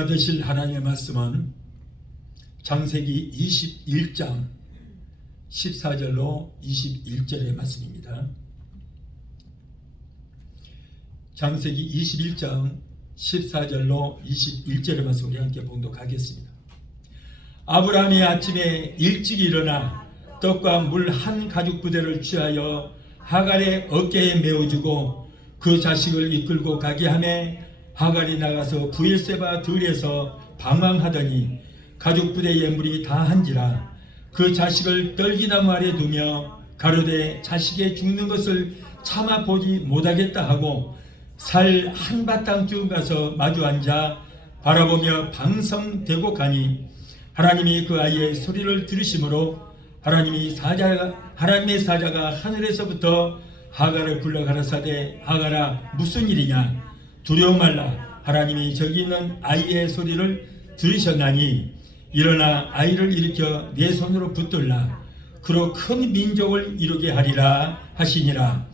받으실 하나님의 말씀은 창세기 21장 14절로 21절의 말씀입니다. 창세기 21장 14절로 21절의 말씀 우리 함께 봉독하겠습니다. 아브라함이 아침에 일찍 일어나 떡과 물 한 가죽 부대를 취하여 하갈의 어깨에 메어주고 그 자식을 이끌고 가게 하매 하갈이 나가서 브엘세바 들에서 방황하더니 가죽 부대의 물이 다한지라 그 자식을 떨기나무 아래 두며 가로되 자식의 죽는 것을 참아 보지 못하겠다 하고 살 한바탕쯤 가서 마주 앉아 바라보며 방성되고 가니 하나님이 그 아이의 소리를 들으심으로 하나님의 사자가 하늘에서부터 하갈을 불러 가라사대 하갈아 무슨 일이냐 두려워 말라 하나님이 저기 있는 아이의 소리를 들으셨나니 일어나 아이를 일으켜 내 손으로 붙들라 그로 큰 민족을 이루게 하리라 하시니라.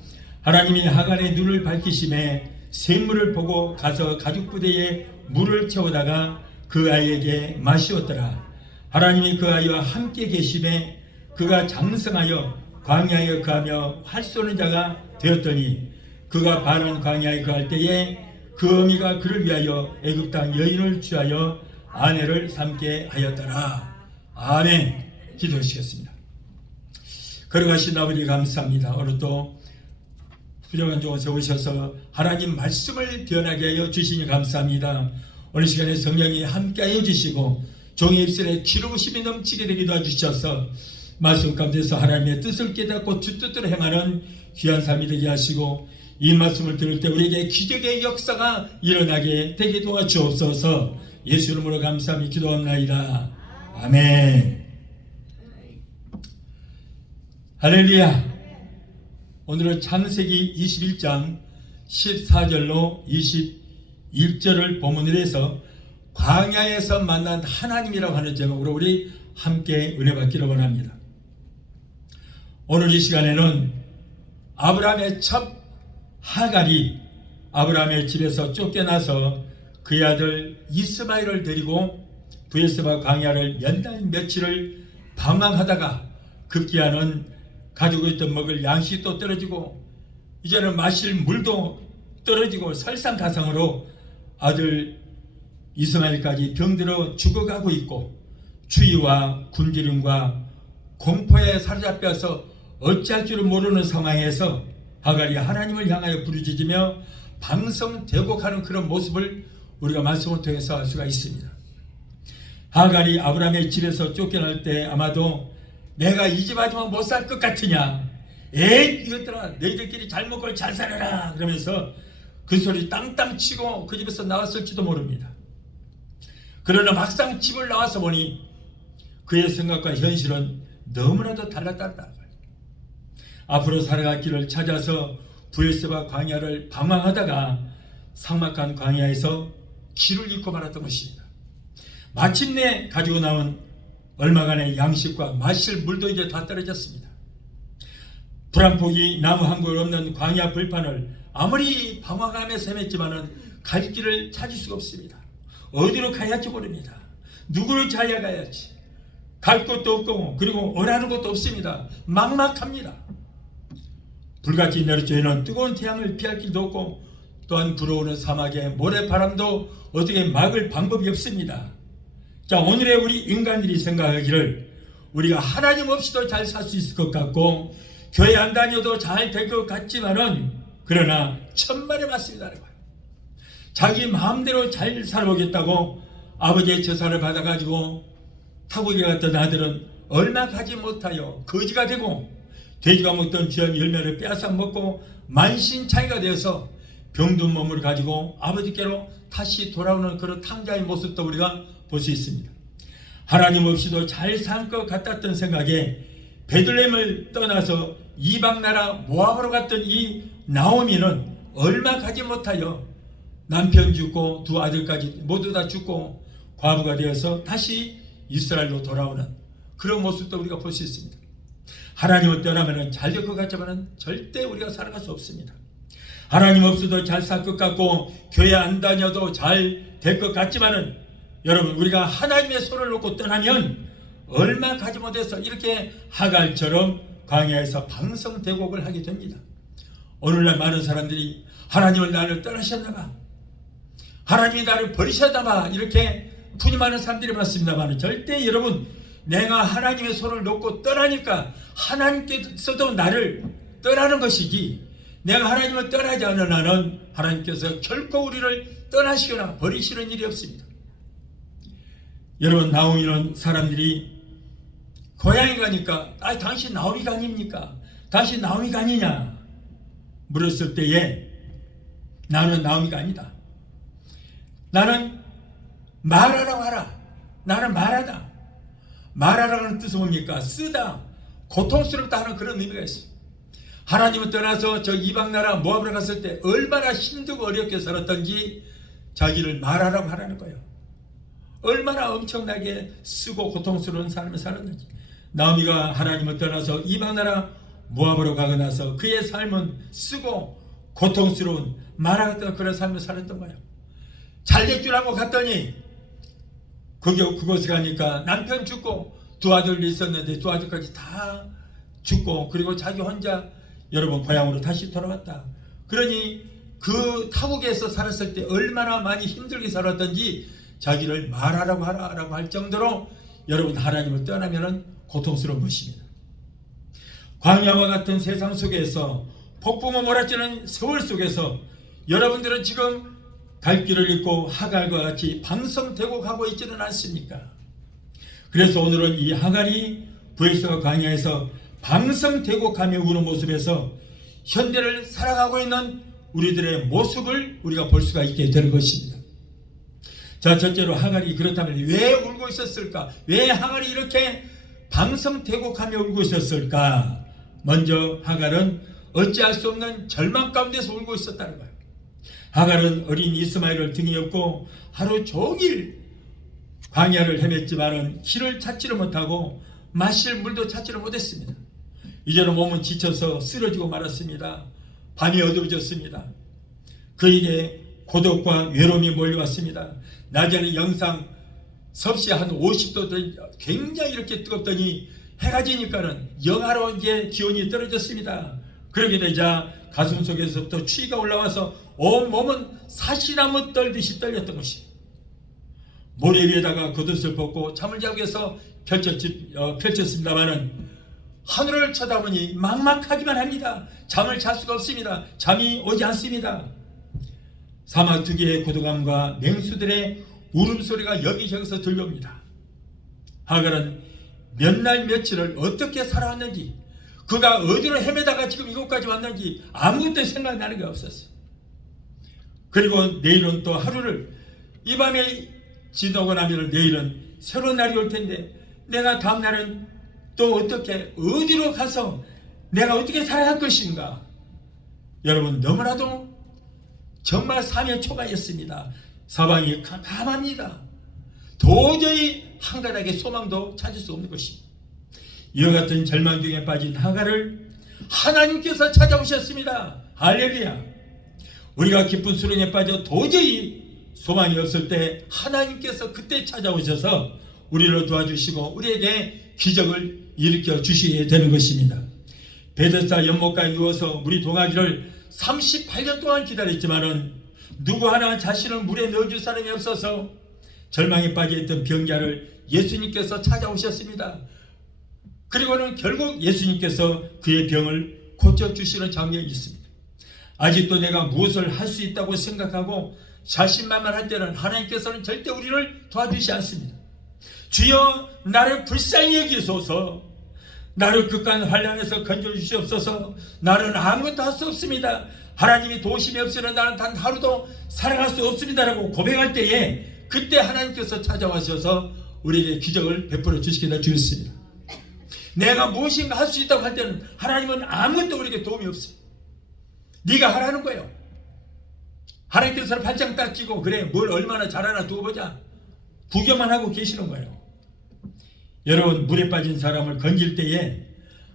하나님이 하갈의 눈을 밝히심에 샘물을 보고 가서 가죽부대에 물을 채우다가 그 아이에게 마시었더라. 하나님이 그 아이와 함께 계심에 그가 장성하여 광야에 거하며 활 쏘는 자가 되었더니 그가 바른 광야에 거할 때에 그 어미가 그를 위하여 애굽 땅 여인을 취하여 아내를 삼게 하였더라. 아멘. 기도하시겠습니다. 걸어가신 아버지 감사합니다. 오늘 또 부족한 종을 세우셔서 하나님 말씀을 변하게 하여 주시니 감사합니다. 오늘 시간에 성령이 함께하여 주시고 종의 입술에 기름부심이 넘치게 되게 도와주셔서 말씀 가운데서 하나님의 뜻을 깨닫고 주 뜻대로 행하는 귀한 삶이 되게 하시고 이 말씀을 들을 때 우리에게 기적의 역사가 일어나게 되게 도와주옵소서. 예수 이름으로 감사하며 기도합나이다. 아멘. 할렐루야. 오늘은 창세기 21장 14절로 21절을 본문으로 해서 광야에서 만난 하나님이라고 하는 제목으로 우리 함께 은혜 받기를 원합니다. 오늘 이 시간에는 아브라함의 첫 하갈이 아브라함의 집에서 쫓겨나서 그의 아들 이스마엘을 데리고 브엘세바 광야를 몇 날 며칠을 방황하다가 급기야는 가지고 있던 먹을 양식도 떨어지고 이제는 마실 물도 떨어지고 설상가상으로 아들 이스마엘까지 병들어 죽어가고 있고 추위와 굶주림과 공포에 사로잡혀서 어찌할 줄을 모르는 상황에서 하갈이 하나님을 향하여 부르짖으며 방성되고 가는 그런 모습을 우리가 말씀을 통해서 알 수가 있습니다. 하갈이 아브라함의 집에서 쫓겨날 때 아마도 내가 이 집 아주만 못 살 것 같으냐, 에이 이것들아 너희들끼리 잘 먹고 잘 살아라 그러면서 그 소리 땅땅 치고 그 집에서 나왔을지도 모릅니다. 그러나 막상 집을 나와서 보니 그의 생각과 현실은 너무나도 달랐다. 앞으로 살아갈 길을 찾아서 브엘세바 광야를 방황하다가 삭막한 광야에서 길을 잃고 말았던 것입니다. 마침내 가지고 나온 얼마간의 양식과 마실 물도 이제 다 떨어졌습니다. 불 한 폭이 나무 한 그루 없는 광야 벌판을 아무리 방황하면서 헤맸지만은 갈 길을 찾을 수가 없습니다. 어디로 가야 할지 모릅니다. 누구를 찾아가야지. 갈 곳도 없고 그리고 원하는 것도 없습니다. 막막합니다. 불같이 내리쬐는 뜨거운 태양을 피할 길도 없고 또한 불어오는 사막에 모래바람도 어떻게 막을 방법이 없습니다. 자, 오늘의 우리 인간들이 생각하기를 우리가 하나님 없이도 잘 살 수 있을 것 같고 교회 안 다녀도 잘 될 것 같지만은 그러나 천만에 맞습니다. 자기 마음대로 잘 살아보겠다고 아버지의 제사를 받아가지고 타국에 갔던 아들은 얼마 가지 못하여 거지가 되고 돼지가 먹던 쥐한 열매를 빼앗아 먹고 만신창이가 되어서 병든 몸을 가지고 아버지께로 다시 돌아오는 그런 탕자의 모습도 우리가 볼 수 있습니다. 하나님 없이도 잘 살 것 같았던 생각에 베들레헴을 떠나서 이방나라 모압으로 갔던 이 나오미는 얼마 가지 못하여 남편 죽고 두 아들까지 모두 다 죽고 과부가 되어서 다시 이스라엘로 돌아오는 그런 모습도 우리가 볼 수 있습니다. 하나님을 떠나면 잘 될 것 같지만 절대 우리가 살아갈 수 없습니다. 하나님 없어도 잘 살 것 같고 교회 안 다녀도 잘 될 것 같지만은 여러분, 우리가 하나님의 손을 놓고 떠나면 얼마 가지 못해서 이렇게 하갈처럼 광야에서 방성대곡을 하게 됩니다. 오늘날 많은 사람들이 하나님을 나를 떠나셨나봐, 하나님이 나를 버리셨나봐, 이렇게 분임하는 사람들이 많습니다만, 절대 여러분, 내가 하나님의 손을 놓고 떠나니까 하나님께서도 나를 떠나는 것이지, 내가 하나님을 떠나지 않은 한은 하나님께서 결코 우리를 떠나시거나 버리시는 일이 없습니다. 여러분, 나오미는 사람들이 고향에 가니까 당신 나오미가 아닙니까? 당신 나오미가 아니냐? 물었을 때에 나는 나오미가 아니다. 나는 말하라고 하라. 나는 말하다. 말하라는 뜻은 뭡니까? 쓰다, 고통스럽다 하는 그런 의미가 있어요. 하나님을 떠나서 저 이방나라 모압으로 갔을 때 얼마나 힘들고 어렵게 살았던지 자기를 말하라고 하라는 거예요. 얼마나 엄청나게 쓰고 고통스러운 삶을 살았는지. 나오미가 하나님을 떠나서 이방나라 모압으로 가고 나서 그의 삶은 쓰고 고통스러운 말하겠다는 그런 삶을 살았던 거예요. 잘 될 줄 알고 갔더니 그곳에 가니까 남편 죽고 두 아들이 있었는데 두 아들까지 다 죽고, 그리고 자기 혼자 여러분 고향으로 다시 돌아왔다. 그러니 그 타국에서 살았을 때 얼마나 많이 힘들게 살았던지 자기를 말하라고 하라고 할 정도로 여러분 하나님을 떠나면은 고통스러운 것입니다. 광야와 같은 세상 속에서 폭풍우 몰아치는 세월 속에서 여러분들은 지금 갈 길을 잃고 하갈과 같이 방성대곡하고 있지는 않습니까? 그래서 오늘은 이 하갈이 부엘세바 광야에서 방성대곡하며 우는 모습에서 현대를 살아가고 있는 우리들의 모습을 우리가 볼 수가 있게 되는 것입니다. 자, 첫째로 하갈이 그렇다면 왜 울고 있었을까? 왜 하갈이 이렇게 방성대곡하며 울고 있었을까? 먼저 하갈은 어찌할 수 없는 절망 가운데서 울고 있었다는 거예요. 하갈은 어린 이스마엘을 등에 업고 하루 종일 광야를 헤맸지만은 길을 찾지를 못하고 마실 물도 찾지를 못했습니다. 이제는 몸은 지쳐서 쓰러지고 말았습니다. 밤이 어두워졌습니다. 그에게 고독과 외로움이 몰려왔습니다. 낮에는 영상 섭씨 한 50도 굉장히 이렇게 뜨겁더니 해가 지니까는 영하로 이제 기온이 떨어졌습니다. 그렇게 되자 가슴 속에서부터 추위가 올라와서 온 몸은 사시나무 떨듯이 떨렸던 것입니다. 모래 위에다가 겉옷을 벗고 잠을 자기 위해서 펼쳤습니다마는 하늘을 쳐다보니 막막하기만 합니다. 잠을 잘 수가 없습니다. 잠이 오지 않습니다. 사막 두 개의 고독함과 맹수들의 울음소리가 여기저기서 들려옵니다. 하갈은 몇 날 며칠을 어떻게 살아왔는지, 그가 어디로 헤매다가 지금 이곳까지 왔는지 아무것도 생각나는 게 없었어요. 그리고 내일은 또 하루를, 이 밤에 지나고 나면 내일은 새로운 날이 올 텐데 내가 다음 날은 또 어떻게, 어디로 가서 내가 어떻게 살아갈 것인가. 여러분, 너무나도 정말 삶의 초가였습니다. 사방이 캄캄합니다. 도저히 한 가닥의 소망도 찾을 수 없는 것입니다. 이와 같은 절망 중에 빠진 하갈을 하나님께서 찾아오셨습니다. 할렐루야. 우리가 깊은 수렁에 빠져 도저히 소망이 없을 때 하나님께서 그때 찾아오셔서 우리를 도와주시고 우리에게 기적을 일으켜 주시게 되는 것입니다. 베데스다 연못가에 누워서 물이 동하기를 38년 동안 기다렸지만은 누구 하나 자신을 물에 넣어줄 사람이 없어서 절망에 빠져있던 병자를 예수님께서 찾아오셨습니다. 그리고는 결국 예수님께서 그의 병을 고쳐주시는 장면이 있습니다. 아직도 내가 무엇을 할 수 있다고 생각하고 자신만만할 때는 하나님께서는 절대 우리를 도와주시지 않습니다. 주여, 나를 불쌍히 여기소서. 나를 극한 환난에서 건져주시옵소서. 나는 아무것도 할 수 없습니다. 하나님이 도우심이 없이는 나는 단 하루도 살아갈 수 없습니다라고 고백할 때에 그때 하나님께서 찾아와셔서 우리에게 기적을 베풀어 주시기를 주였습니다. 내가 무엇인가 할 수 있다고 할 때는 하나님은 아무것도 우리에게 도움이 없어요. 네가 하라는 거예요. 하나님께서는 발장 딱 쥐고 그래 뭘 얼마나 잘하나 두고 보자, 구경만 하고 계시는 거예요. 여러분, 물에 빠진 사람을 건질 때에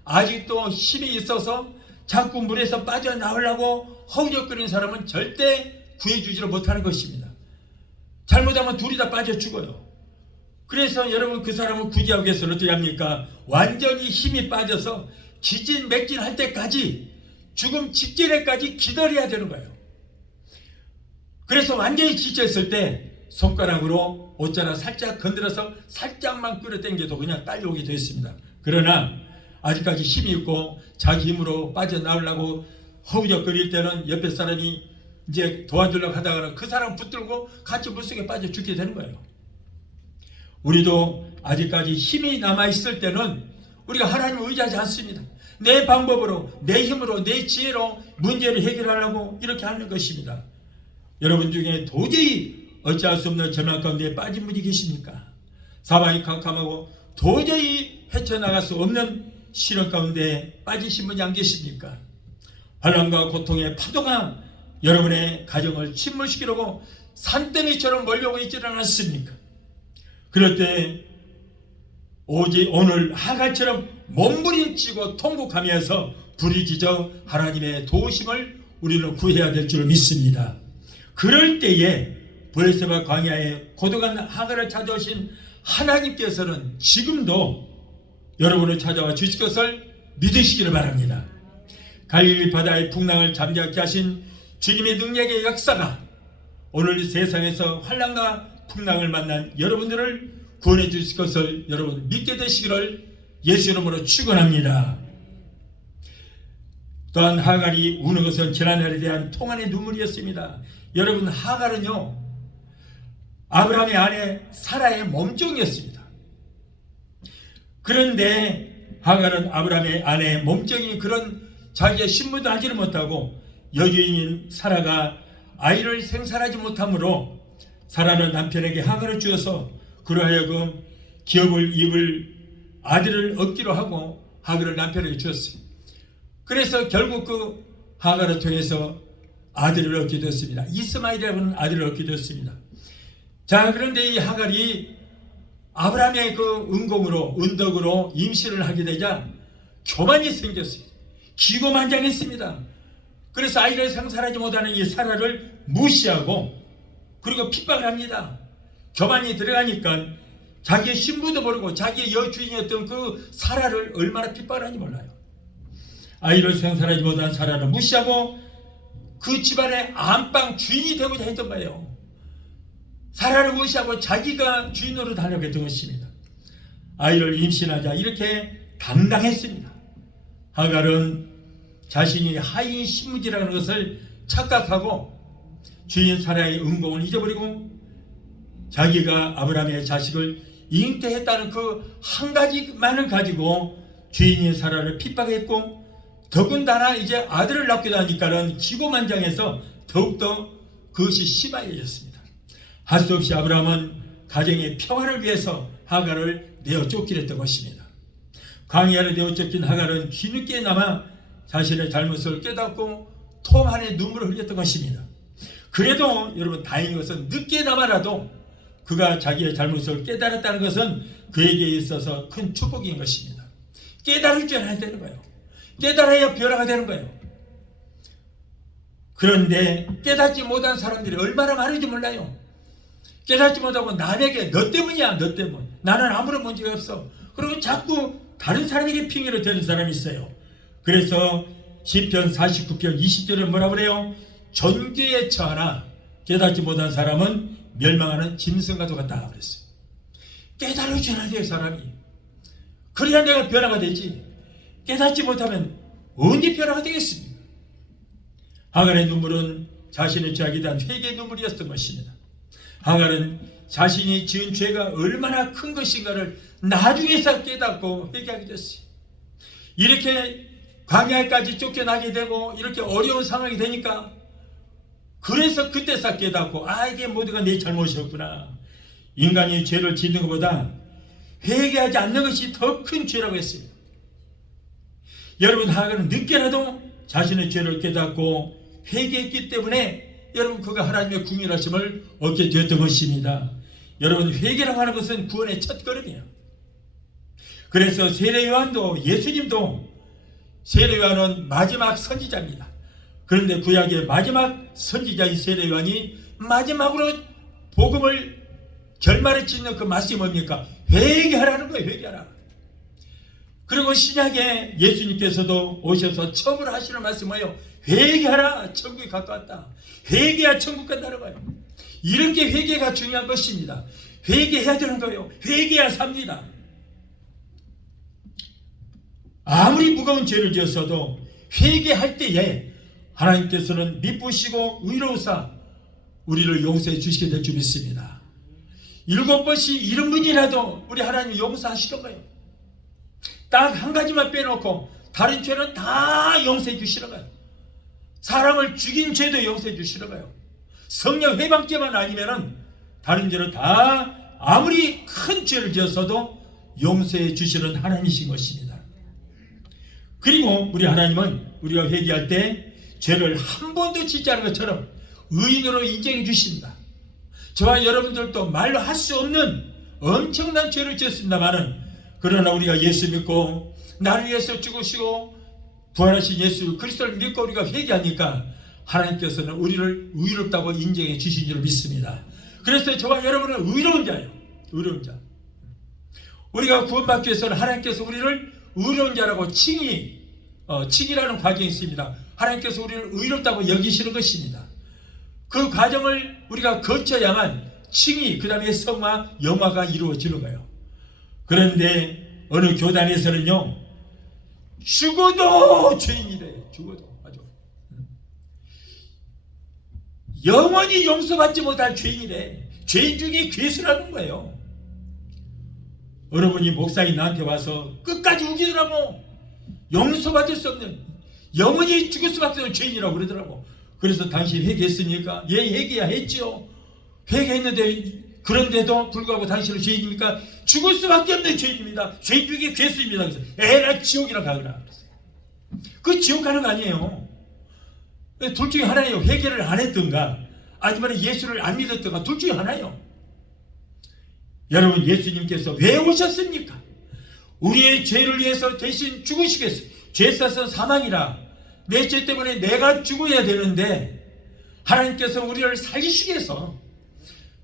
아직도 힘이 있어서 자꾸 물에서 빠져나오려고 허우적거리는 사람은 절대 구해주지를 못하는 것입니다. 잘못하면 둘이 다 빠져 죽어요. 그래서 여러분 그 사람은 구제하기 위해서는 어떻게 합니까? 완전히 힘이 빠져서 기진맥진할 때까지 죽음 직전에까지 기다려야 되는 거예요. 그래서 완전히 지쳤을 때 손가락으로 옷자락 살짝 건드려서 살짝만 끌어당겨도 그냥 딸려오게 되어 있습니다. 그러나 아직까지 힘이 있고 자기 힘으로 빠져나오려고 허우적거릴 때는 옆에 사람이 이제 도와주려고 하다가 그 사람 붙들고 같이 물속에 빠져 죽게 되는 거예요. 우리도 아직까지 힘이 남아있을 때는 우리가 하나님을 의지하지 않습니다. 내 방법으로, 내 힘으로, 내 지혜로 문제를 해결하려고 이렇게 하는 것입니다. 여러분 중에 도저히 어찌할 수 없는 절망 가운데 빠진 분이 계십니까? 사방이 캄캄하고 도저히 헤쳐나갈 수 없는 시련 가운데 빠지신 분이 안 계십니까? 환난과 고통의 파도가 여러분의 가정을 침몰시키려고 산더미처럼 몰려오고 있지는 않습니까? 그럴 때 오직 오늘 하갈처럼 몸부림치고 통곡하면서 부르짖어 하나님의 도우심을 우리는 구해야 될 줄 믿습니다. 그럴 때에 브레스바 광야에 고독한 하갈을 찾아오신 하나님께서는 지금도 여러분을 찾아와 주실 것을 믿으시기를 바랍니다. 갈릴리 바다의 풍랑을 잠잠케 하신 주님의 능력의 역사가 오늘 세상에서 환난과 풍랑을 만난 여러분들을 구원해 주실 것을 여러분 믿게 되시기를 예수 이름으로 축원합니다. 또한 하갈이 우는 것은 지난날에 대한 통한의 눈물이었습니다. 여러분 하갈은요 아브라함의 아내 사라의 몸종이었습니다. 그런데 하갈은 아브라함의 아내의 몸종인 그런 자기의 신분도 하지를 못하고 여주인인 사라가 아이를 생산하지 못하므로 사라는 남편에게 하갈을 주어서 그로 하여금 기업을 입을 아들을 얻기로 하고 하갈을 남편에게 주었어요. 그래서 결국 그 하갈을 통해서 아들을 얻게 되었습니다. 이스마엘이라는 아들을 얻게 되었습니다. 자, 그런데 이 하갈이 아브라함의 그 은공으로 은덕으로 임신을 하게 되자 교만이 생겼어요. 기고만장했습니다. 그래서 아이를 생산하지 못하는 이 사라를 무시하고 그리고 핍박을 합니다. 교만이 들어가니까 자기의 신부도 모르고 자기의 여주인이었던 그 사라를 얼마나 핍박을 하는지 몰라요. 아이를 생산하지 못한 사라를 무시하고 그 집안의 안방 주인이 되고자 했던 거예요. 사라를 무시하고 자기가 주인으로 달려고 했던 것입니다. 아이를 임신하자 이렇게 당당했습니다. 하갈은 자신이 하인 신무지라는 것을 착각하고 주인 사라의 은공을 잊어버리고 자기가 아브라함의 자식을 잉태했다는 그 한 가지만을 가지고 주인인 사라를 핍박했고 더군다나 이제 아들을 낳기도 하니까는 기고만장해서 더욱더 그것이 심하여졌습니다. 할 수 없이 아브라함은 가정의 평화를 위해서 하갈을 내어 쫓기려 했던 것입니다. 광야로 내어 쫓긴 하갈은 뒤늦게나마 자신의 잘못을 깨닫고 통 안에 눈물을 흘렸던 것입니다. 그래도 여러분 다행인 것은 늦게나마라도 그가 자기의 잘못을 깨달았다는 것은 그에게 있어서 큰 축복인 것입니다. 깨달을 줄 알아야 되는 거예요. 깨달아야 변화가 되는 거예요. 그런데 깨닫지 못한 사람들이 얼마나 많은지 몰라요. 깨닫지 못하고 남에게 너 때문이야, 너 때문. 나는 아무런 문제가 없어. 그리고 자꾸 다른 사람에게 핑계를 대는 사람이 있어요. 그래서 시편 49편 20절에 뭐라 그래요? 존귀에 처하나 깨닫지 못한 사람은 멸망하는 짐승과도 같다 그랬어요. 깨달을 줄 알아야 돼요, 사람이. 그래야 내가 변화가 되지. 깨닫지 못하면 언제 변화가 되겠습니까? 하갈의 눈물은 자신의 죄악에 대한 회개의 눈물이었던 것입니다. 하갈은 자신이 지은 죄가 얼마나 큰 것인가를 나중에서 깨닫고 회개하게 됐어요. 이렇게 광야까지 쫓겨나게 되고 이렇게 어려운 상황이 되니까 그래서 그때서 깨닫고 이게 모두가 내 잘못이었구나. 인간이 죄를 짓는 것보다 회개하지 않는 것이 더 큰 죄라고 했습니다. 여러분 하갈은 늦게라도 자신의 죄를 깨닫고 회개했기 때문에 여러분 그가 하나님의 궁일하심을 얻게 되었던 것입니다. 여러분 회개라고 하는 것은 구원의 첫 걸음이에요. 그래서 세례요한도 예수님도 세례요한은 마지막 선지자입니다. 그런데 구약의 마지막 선지자인 세례요한이 마지막으로 복음을 결말을 짓는 그 말씀이 뭡니까? 회개하라는 거예요. 회개하라. 그리고 신약에 예수님께서도 오셔서 처음으로 하시는 말씀이 뭐예요? 회개하라. 천국이 가까웠다. 회개야 천국 간다는 거예요. 이렇게 회개가 중요한 것입니다. 회개해야 되는 거예요. 회개해야 삽니다. 아무리 무거운 죄를 지었어도 회개할 때에 하나님께서는 미쁘시고 의로우사 우리를 용서해 주시게 될 줄 믿습니다. 7번씩 70번이라도 우리 하나님 용서하시는 거예요. 딱 한 가지만 빼놓고 다른 죄는 다 용서해 주시는 거예요. 사람을 죽인 죄도 용서해 주시는 거예요. 성령 회방죄만 아니면은 다른 죄는 다 아무리 큰 죄를 지었어도 용서해 주시는 하나님이신 것입니다. 그리고 우리 하나님은 우리가 회개할 때 죄를 한 번도 짓지 않은 것처럼 의인으로 인정해 주십니다. 저와 여러분들도 말로 할 수 없는 엄청난 죄를 지었습니다만은, 그러나 우리가 예수 믿고 나를 위해서 죽으시고 부활하신 예수 그리스도를 믿고 우리가 회개하니까 하나님께서는 우리를 의롭다고 인정해 주신 줄 믿습니다. 그래서 저와 여러분은 의로운 자예요. 의로운 자. 우리가 구원받기 위해서는 하나님께서 우리를 의로운 자라고 칭의라는 과정이 있습니다. 하나님께서 우리를 의롭다고 여기시는 것입니다. 그 과정을 우리가 거쳐야만 칭의, 그 다음에 성화, 영화가 이루어지는 거예요. 그런데 어느 교단에서는요, 죽어도 죄인이래. 죽어도. 아주 영원히 용서받지 못할 죄인이래. 죄인 중에 괴수라는 거예요. 어느 분이 목사님 나한테 와서 끝까지 우기더라고. 용서받을 수 없는, 영원히 죽을 수밖에 없는 죄인이라고 그러더라고. 그래서 당신 회개했습니까? 예, 회개야 했지요. 회개했는데, 그런데도 불구하고 당신은 죄인입니까? 죽을 수밖에 없는 죄인입니다. 죄인 중에 괴수입니다. 그래서 에라 지옥이라 가거라. 그 지옥 가는 거 아니에요. 둘 중에 하나예요. 회개를 안 했던가 아니면 예수를 안 믿었던가, 둘 중에 하나예요. 여러분, 예수님께서 왜 오셨습니까? 우리의 죄를 위해서 대신 죽으시겠어요. 죄 사서 사망이라. 내 죄 때문에 내가 죽어야 되는데 하나님께서 우리를 살리시기 위해서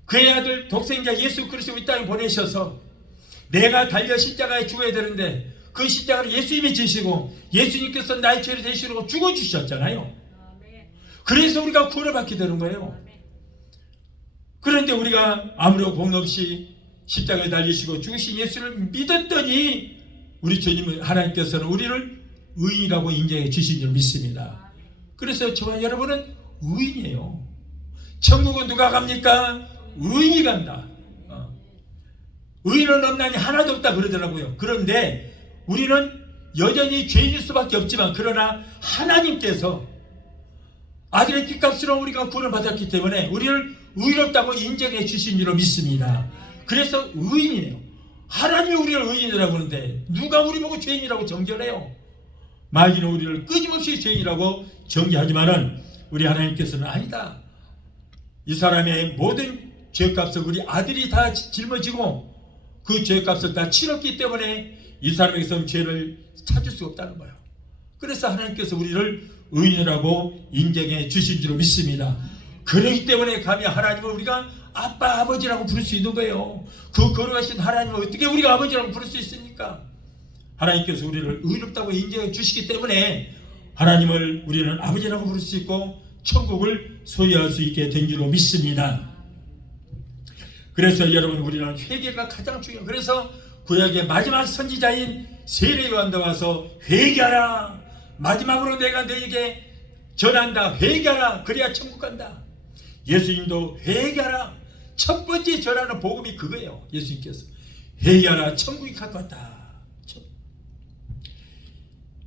그의 아들 독생자 예수 그리스도 이 땅에 보내셔서, 내가 달려 십자가에 죽어야 되는데 그 십자가를 예수님이 지시고 예수님께서 나의 죄를 대신하고 죽어주셨잖아요. 그래서 우리가 구원을 받게 되는 거예요. 그런데 우리가 아무런 공로 없이 십자가에 달리시고 죽으신 예수를 믿었더니 우리 주님 하나님께서는 우리를 의인이라고 인정해 주신 줄 믿습니다. 그래서 저와 여러분은 의인이에요. 천국은 누가 갑니까? 의인이 간다. 의인은 없나니 하나도 없다 그러더라고요. 그런데 우리는 여전히 죄인일 수밖에 없지만, 그러나 하나님께서 아들의 피값으로 우리가 구원을 받았기 때문에 우리를 의롭다고 인정해 주신 줄로 믿습니다. 그래서 의인이에요. 하나님이 우리를 의인이라고 하는데 누가 우리 보고 죄인이라고 정죄해요? 마귀는 우리를 끊임없이 죄인이라고 정죄하지만은 우리 하나님께서는 아니다. 이 사람의 모든 죄값을 우리 아들이 다 짊어지고 그 죄값을 다 치렀기 때문에 이 사람에게서 죄를 찾을 수 없다는 거예요. 그래서 하나님께서 우리를 의인이라고 인정해 주신 줄 믿습니다. 그렇기 때문에 감히 하나님을 우리가 아빠, 아버지라고 부를 수 있는 거예요. 그 거룩하신 하나님을 어떻게 우리가 아버지라고 부를 수 있습니까? 하나님께서 우리를 의롭다고 인정해 주시기 때문에 하나님을 우리는 아버지라고 부를 수 있고 천국을 소유할 수 있게 된 줄로 믿습니다. 그래서 여러분, 우리는 회개가 가장 중요해요. 그래서 구약의 마지막 선지자인 세례 요한도 와서 회개하라. 마지막으로 내가 너에게 전한다. 회개하라. 그래야 천국 간다. 예수님도 회개하라. 첫 번째 전하는 복음이 그거예요. 예수님께서 회개하라. 천국이 가까웠다.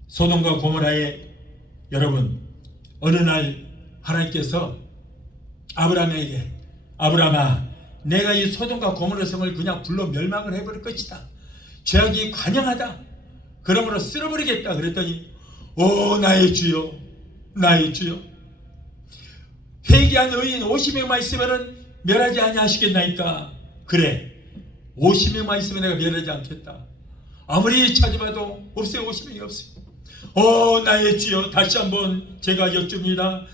소돔과 고모라에 여러분, 어느 날 하나님께서 아브라함에게, 아브라함아, 내가 이 소돔과 고모라 성을 그냥 불러 멸망을 해버릴 것이다. 죄악이 관영하다. 그러므로 쓸어버리겠다. 그랬더니 오 나의 주여, 나의 주여, 회개한 의인 50명만 있으면 멸하지 아니하시겠나이까. 그래, 50명만 있으면 내가 멸하지 않겠다. 아무리 찾아봐도 없어요. 50명이 없어요. 오 나의 주여, 다시 한번 제가 여쭙니다.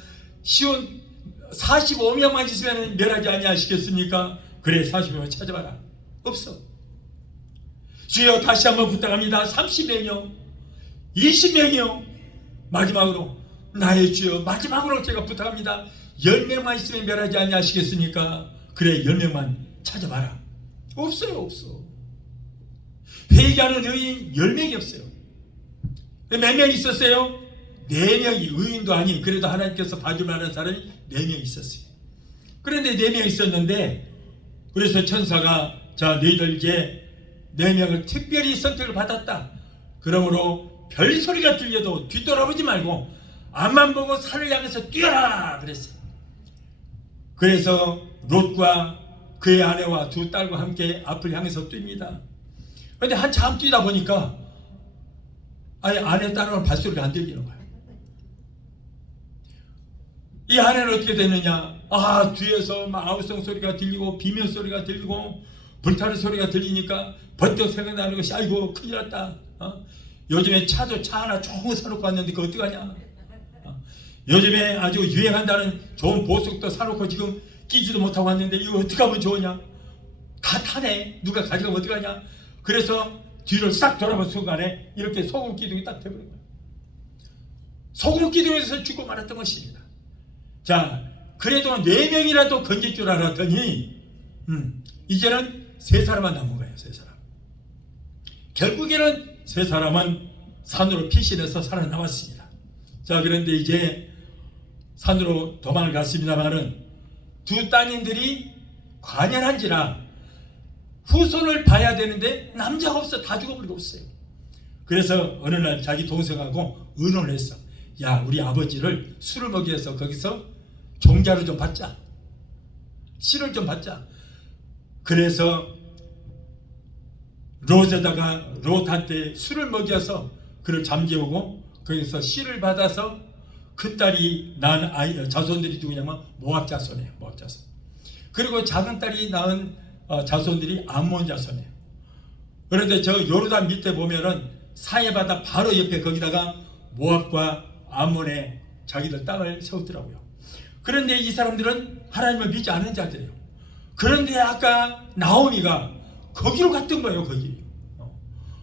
시온 45명만 있으면 멸하지 아니하시겠습니까? 그래 45명 찾아봐라. 없어. 주여 다시 한번 부탁합니다. 30명이요 20명이요 마지막으로 나의 주여 마지막으로 제가 부탁합니다. 10명만 있으면 멸하지 아니하시겠습니까? 그래 10명만 찾아봐라. 없어요. 없어. 회개하는 의인 10명이 없어요. 몇 명 있었어요? 4명이 의인도 아닌 그래도 하나님께서 봐줄 만한 사람이 4명 있었어요. 그런데 4명 있었는데 그래서 천사가 자 너희들 이제 4명을 특별히 선택을 받았다. 그러므로 별소리가 들려도 뒤돌아보지 말고 앞만 보고 산을 향해서 뛰어라 그랬어요. 그래서 롯과 그의 아내와 2 딸과 함께 앞을 향해서 뜁니다. 그런데 한참 뛰다 보니까 아니 아내 딸은 발소리가 안 들리는 거예요. 이 아내는 어떻게 되느냐? 아 뒤에서 막 아우성 소리가 들리고 비명 소리가 들리고 불타는 소리가 들리니까 번쩍 생각나는 것이 아이고 큰일 났다. 요즘에 차도 차 하나 좋은 거 사놓고 왔는데 그거 어떡하냐? 요즘에 아주 유행한다는 좋은 보석도 사놓고 지금 끼지도 못하고 왔는데 이거 어떻게 하면 좋으냐? 다 타네. 누가 가져가면 어떡하냐? 그래서 뒤를 싹 돌아본 순간에 이렇게 소금 기둥이 딱 되버린 거예요. 소금 기둥에서 죽고 말았던 것입니다. 자, 그래도 4명이라도 건질 줄 알았더니 이제는 3사람만 남은 거예요. 3사람. 결국에는 3사람은 산으로 피신해서 살아남았습니다. 자, 그런데 이제 산으로 도망을 갔습니다마는 2 따님들이 관연한지라 후손을 봐야 되는데 남자가 없어. 다 죽어버리고 없어요. 그래서 어느 날 자기 동생하고 의논을 했어. 야 우리 아버지를 술을 먹여서 거기서 종자를 좀 받자. 씨를 좀 받자. 그래서 롯한테 술을 먹여서 그를 잠재우고 거기서 씨를 받아서 그 딸이 낳은 아이 자손들이 누구냐면 모압 자손이에요. 모압 자손. 그리고 작은 딸이 낳은 자손들이 암몬 자손이에요. 그런데 저 요르단 밑에 보면은 사해 바다 바로 옆에 거기다가 모압과 암몬의 자기들 땅을 세웠더라고요. 그런데 이 사람들은 하나님을 믿지 않는 자들이에요. 그런데 아까 나오미가 거기로 갔던 거예요. 거기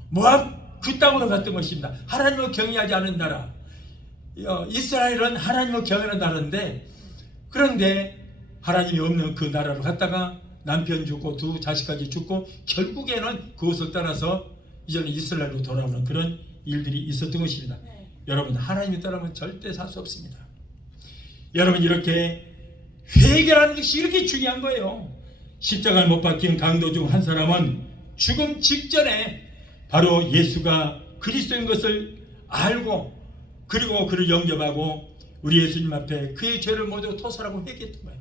모압 그 땅으로 갔던 것입니다. 하나님을 경외하지 않은 나라. 이스라엘은 하나님을 경외하는 나라인데 그런데 하나님이 없는 그 나라로 갔다가 남편 죽고 2 자식까지 죽고 결국에는 그것을 따라서 이제는 이스라엘로 돌아오는 그런 일들이 있었던 것입니다. 여러분 하나님이 따르면 절대 살 수 없습니다. 여러분 이렇게 회개라는 것이 이렇게 중요한 거예요. 십자가를 못 박힌 강도 중 한 사람은 죽음 직전에 바로 예수가 그리스도인 것을 알고 그리고 그를 영접하고 우리 예수님 앞에 그의 죄를 모두 토설하고 회개했던 거예요.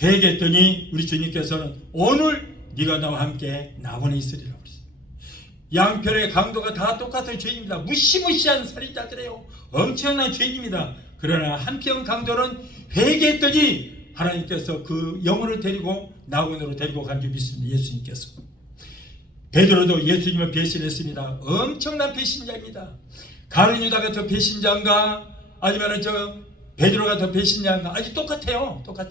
회개했더니 우리 주님께서는 오늘 네가 나와 함께 낙원에 있으리라 그랬어요. 양편의 강도가 다 똑같은 죄인입니다. 무시무시한 살인자들이에요. 엄청난 죄인입니다. 그러나 한편 강도는 회개했더니 하나님께서 그 영혼을 데리고 낙원으로 데리고 간 줄 믿습니다. 예수님께서. 베드로도 예수님을 배신했습니다. 엄청난 배신자입니다. 가룟 유다가 더 배신자인가 아니면 저 베드로가 더 배신자인가 아주 똑같아요. 똑같아.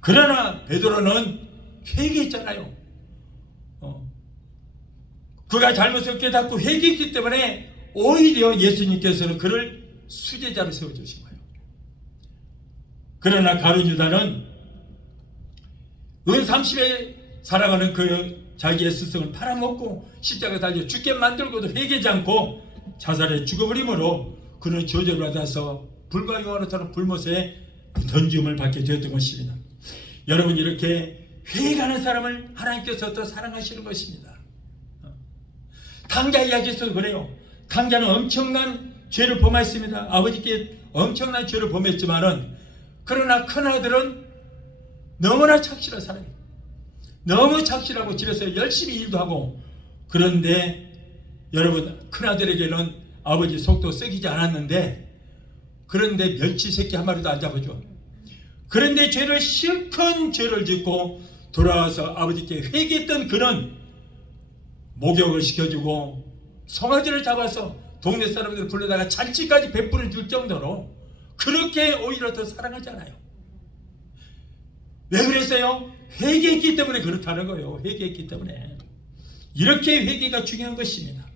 그러나 베드로는 회개했잖아요. 그가 잘못을 깨닫고 회개했기 때문에 오히려 예수님께서는 그를 수제자로 세워주신 거예요. 그러나 가룟 유다는 은 30에 살아가는 그 자기의 스승을 팔아먹고 십자가에 달려 죽게 만들고도 회개하지 않고 자살해 죽어버림으로 그는 저주를 받아서 불과 영원토록 불못에 던짐을 받게 되었던 것입니다. 여러분 이렇게 회개하는 사람을 하나님께서 더 사랑하시는 것입니다. 강자 이야기에서도 그래요. 강자는 엄청난 죄를 범했습니다. 아버지께 엄청난 죄를 범했지만은 그러나 큰아들은 너무나 착실한 사람이에요. 너무 착실하고 집에서 열심히 일도 하고 그런데 여러분 큰아들에게는 아버지 속도 썩이지 않았는데 그런데 멸치 새끼 한 마리도 안 잡아줘. 그런데 실컷 죄를 짓고 돌아와서 아버지께 회개했던 그는 목욕을 시켜주고 송아지를 잡아서 동네 사람들 불러다가 잔치까지 베풀어 줄 정도로 그렇게 오히려 더 사랑하잖아요. 왜 그랬어요? 회개했기 때문에 그렇다는 거예요. 회개했기 때문에. 이렇게 회개가 중요한 것입니다.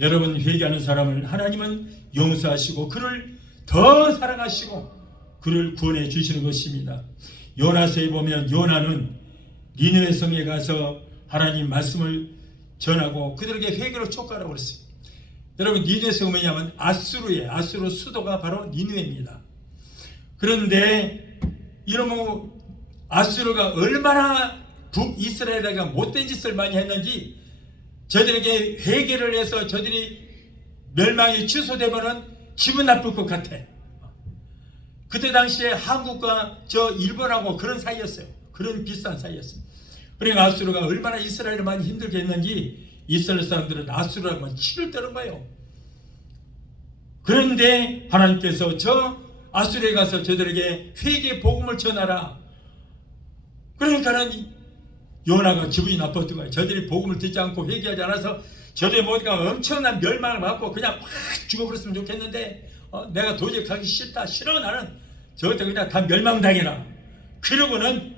여러분, 회개하는 사람을 하나님은 용서하시고 그를 더 사랑하시고 그를 구원해 주시는 것입니다. 요나서에 보면 요나는 니느웨 성에 가서 하나님 말씀을 전하고 그들에게 회개로 촉구하라고 그랬어요. 여러분, 니느웨 성은 뭐냐면 아수르예요. 아수르 수도가 바로 니느웨입니다. 그런데 이놈의 아수르가 얼마나 북이스라엘에게 못된 짓을 많이 했는지 저들에게 회개를 해서 저들이 멸망이 취소되면은 기분 나쁠 것 같아. 그때 당시에 한국과 저 일본하고 그런 사이였어요. 그런 비슷한 사이였어요. 그러니까 아수르가 얼마나 이스라엘을 많이 힘들게 했는지 이스라엘 사람들은 아수르하고만 치를 떠는 거예요. 그런데 하나님께서 저 아수르에 가서 저들에게 회개 복음을 전하라. 그러니까는 요나가 기분이 나빴던 거예요. 저들이 복음을 듣지 않고 회개하지 않아서 저들의 모두가 엄청난 멸망을 받고 그냥 확 죽어버렸으면 좋겠는데 내가 도저히 가기 싫다. 싫어. 나는 저것들 그냥 다 멸망당해라. 그러고는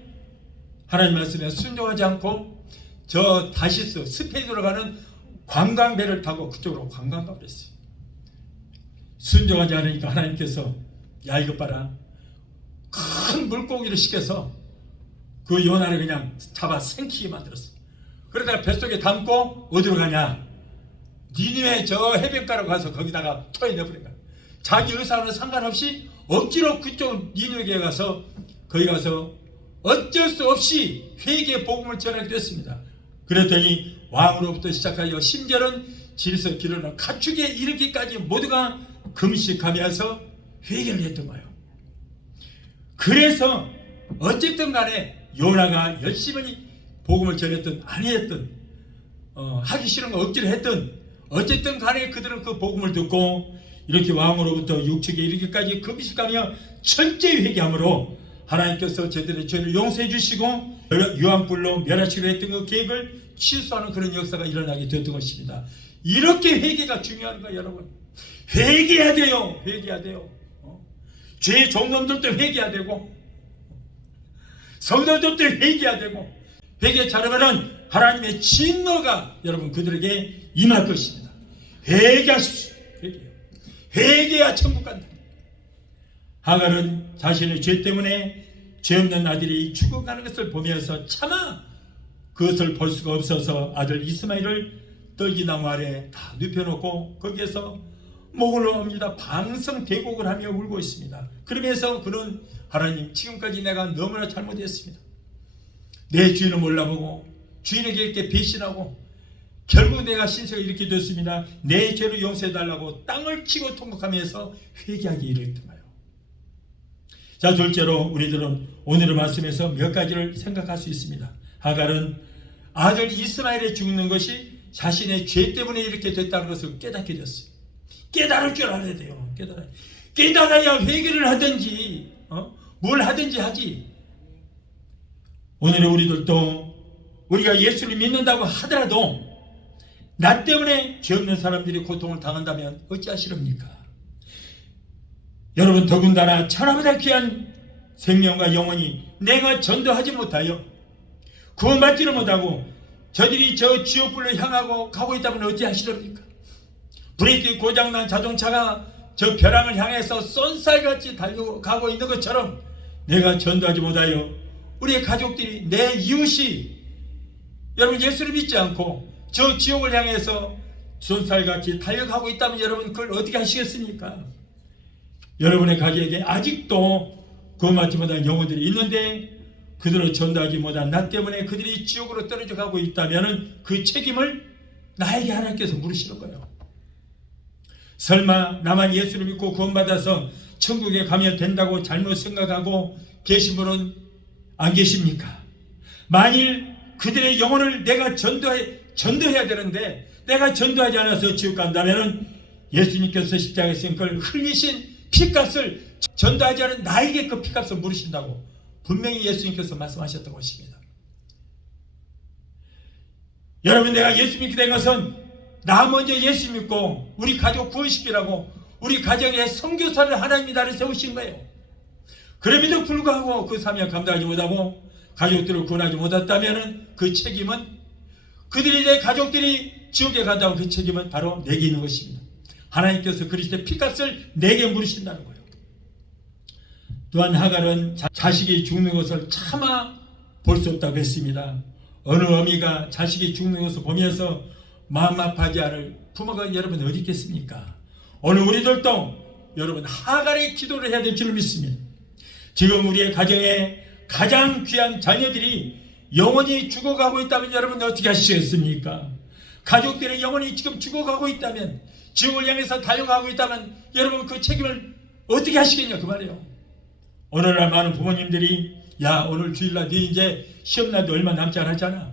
하나님 말씀에 순종하지 않고 저 다시스 스페인으로 가는 관광배를 타고 그쪽으로 관광 가버렸어요. 순종하지 않으니까 하나님께서 야 이것 봐라. 큰 물고기를 시켜서 그 요나를 그냥 잡아 생키게 만들었어. 그러다가 뱃속에 담고 어디로 가냐? 니느웨 저 해변가로 가서 거기다가 토해내버린 거야. 자기 의사와는 상관없이 억지로 그쪽 니느웨에 가서 거기 가서 어쩔 수 없이 회개 복음을 전하게 됐습니다. 그랬더니 왕으로부터 시작하여 심지어는 질서 기르는 가축에 이르기까지 모두가 금식하면서 회개를 했던 거예요. 그래서 어쨌든 간에 요나가 열심히 복음을 전했든 아니했든 하기 싫은 거 억지로 했든 어쨌든 간에 그들은 그 복음을 듣고 이렇게 왕으로부터 육축에 이르기까지 금식하며 철저히 회개함으로 하나님께서 저들의 죄를 용서해 주시고 유황불로 멸하시려 했던 그 계획을 취소하는 그런 역사가 일어나게 되었던 것입니다. 이렇게 회개가 중요한 거예요. 여러분, 회개해야 돼요. 회개해야 돼요. 죄의 종놈들도 회개해야 되고 성도들도 회개해야 되고 회개 잘하면 하나님의 진노가 여러분 그들에게 임할 것입니다. 회개하십시오. 회개해야 천국 간다. 하갈은 자신의 죄 때문에 죄 없는 아들이 죽어가는 것을 보면서 차마 그것을 볼 수가 없어서 아들 이스마엘을 떨기나무 아래 다 눕혀놓고 거기에서 목을 옵니다. 방성대곡을 하며 울고 있습니다. 그러면서 그는 하나님, 지금까지 내가 너무나 잘못했습니다. 내 주인을 몰라보고 주인에게 이렇게 배신하고 결국 내가 신세가 이렇게 됐습니다. 내 죄를 용서해달라고 땅을 치고 통곡하면서 회개하기 이르렀던 거예요. 자, 둘째로 우리들은 오늘의 말씀에서 몇 가지를 생각할 수 있습니다. 하갈은 아들 이스마엘이 죽는 것이 자신의 죄 때문에 이렇게 됐다는 것을 깨닫게 됐어요. 깨달을 줄 알아야 돼요. 깨달아야 회개를 하든지 뭘 하든지 하지. 오늘의 우리들도 우리가 예수를 믿는다고 하더라도 나 때문에 죄 없는 사람들이 고통을 당한다면 어찌하시렵니까? 여러분, 더군다나 천하보다 귀한 생명과 영혼이 내가 전도하지 못하여 구원받지를 못하고 저들이 저 지옥불로 향하고 가고 있다면 어찌하시렵니까? 브레이크 고장난 자동차가 저 벼랑을 향해서 쏜살같이 달려가고 있는 것처럼 내가 전도하지 못하여 우리의 가족들이, 내 이웃이 여러분 예수를 믿지 않고 저 지옥을 향해서 쏜살같이 달려가고 있다면 여러분 그걸 어떻게 하시겠습니까? 여러분의 가족에게 아직도 구원받지 못한 영혼들이 있는데 그들을 전도하지 못한 나 때문에 그들이 지옥으로 떨어져 가고 있다면 그 책임을 나에게 하나님께서 물으시는 거예요. 설마 나만 예수를 믿고 구원받아서 천국에 가면 된다고 잘못 생각하고 계신 분은 안 계십니까? 만일 그들의 영혼을 내가 전도해야 되는데 내가 전도하지 않아서 지옥 간다면 예수님께서 십자가에서 그걸 흘리신 피값을 전도하지 않은 나에게 그 피값을 물으신다고 분명히 예수님께서 말씀하셨던 것입니다. 여러분, 내가 예수 믿게 된 것은 나 먼저 예수 믿고 우리 가족 구원시키라고 우리 가정에 선교사를 하나님이 나를 세우신 거예요. 그럼에도 불구하고 그 사명을 감당하지 못하고 가족들을 구원하지 못했다면 그 책임은 그들이 내 가족들이 지옥에 간다고 그 책임은 바로 내게 있는 것입니다. 하나님께서 그리스도의 피값을 내게 물으신다는 거예요. 또한 하갈은 자식이 죽는 것을 차마 볼 수 없다고 했습니다. 어느 어미가 자식이 죽는 것을 보면서 마음 아파하지 않을 부모가 여러분 어디 있겠습니까? 오늘 우리들도 여러분 하갈의 기도를 해야 될 줄 믿습니다. 지금 우리의 가정에 가장 귀한 자녀들이 영원히 죽어가고 있다면 여러분 어떻게 하시겠습니까? 가족들의 영혼이 지금 죽어가고 있다면, 지옥을 향해서 달려가고 있다면 여러분 그 책임을 어떻게 하시겠냐 그 말이에요. 오늘날 많은 부모님들이 야 오늘 주일날 네 이제 시험날도 얼마 남지 않았잖아.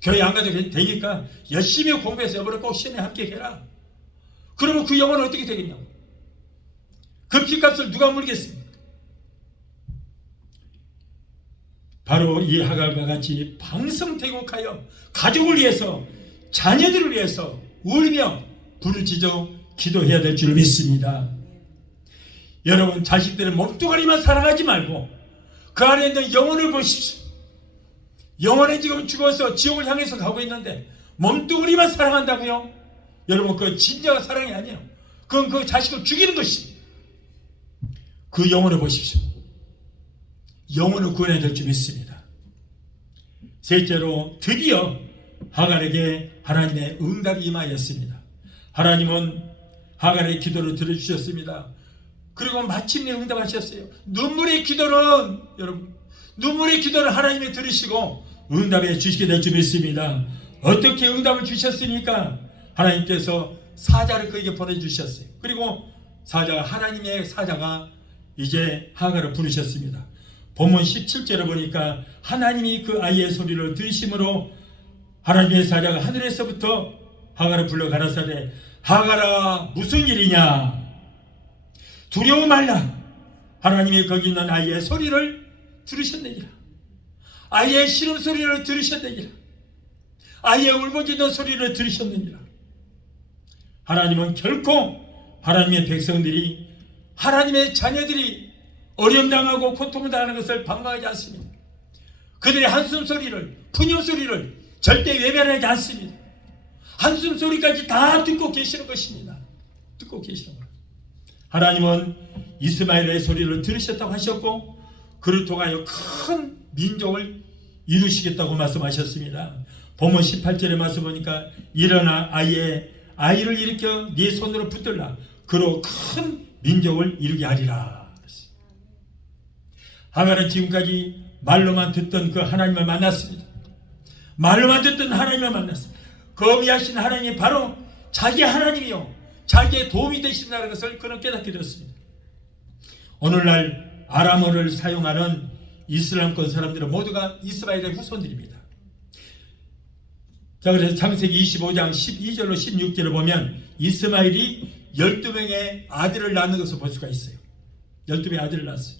교회 안 가도 되니까 열심히 공부해서 여보를 꼭 시험에 합격해라. 그러면 그 영혼은 어떻게 되겠냐고. 그 피값을 누가 물겠습니까? 바로 이 하갈과 같이 방성태국하여 가족을 위해서 자녀들을 위해서 울며 부르짖어 기도해야 될 줄 믿습니다. 여러분 자식들은 몸뚱아리만 사랑하지 말고 그 안에 있는 영혼을 보십시오. 영혼은 지금 죽어서 지옥을 향해서 가고 있는데 몸뚱아리만 사랑한다고요? 여러분 그 진정한 사랑이 아니에요. 그건 그 자식을 죽이는 것입니다. 그 영혼을 보십시오. 영혼을 구원해야 될 줄 믿습니다. 셋째로 드디어 하갈에게 하나님의 응답이 임하였습니다. 하나님은 하갈의 기도를 들어주셨습니다. 그리고 마침내 응답하셨어요. 눈물의 기도는 여러분 눈물의 기도를 하나님이 들으시고 응답해 주시게 될 줄 믿습니다. 어떻게 응답을 주셨습니까? 하나님께서 사자를 그에게 보내주셨어요. 그리고 하나님의 사자가 이제 하갈을 부르셨습니다. 본문 17절에 보니까 하나님이 그 아이의 소리를 들으심으로 하나님의 사자가 하늘에서부터 하갈을 불러 가라사대 하갈아 무슨 일이냐 두려워 말라. 하나님이 거기 있는 아이의 소리를 들으셨느니라. 아이의 신음소리를 들으셨느니라. 아이의 울부짖는 소리를 들으셨느니라. 하나님은 결코 하나님의 백성들이 하나님의 자녀들이 어려움당하고 고통을 당하는 것을 방관하지 않습니다. 그들의 한숨소리를 푸념소리를 절대 외면하지 않습니다. 한숨소리까지 다 듣고 계시는 것입니다. 듣고 계시는 거예요. 하나님은 이스마엘의 소리를 들으셨다고 하셨고 그를 통하여 큰 민족을 이루시겠다고 말씀하셨습니다. 본문 18절에 말씀 보니까 일어나 아이를 일으켜 네 손으로 붙들라. 그로 큰 민족을 이루게 하리라. 하갈은 지금까지 말로만 듣던 그 하나님을 만났습니다. 말로만 듣던 하나님을 만났습니다. 거미하신 하나님이 바로 자기 하나님이요 자기의 도움이 되신다는 것을 그는 깨닫게 되었습니다. 오늘날 아람어를 사용하는 이슬람권 사람들은 모두가 이스라엘의 후손들입니다. 자, 그래서 창세기 25장 12절로 16절을 보면 이스마엘이 12명의 아들을 낳는 것을 볼 수가 있어요. 12명의 아들을 낳았어요.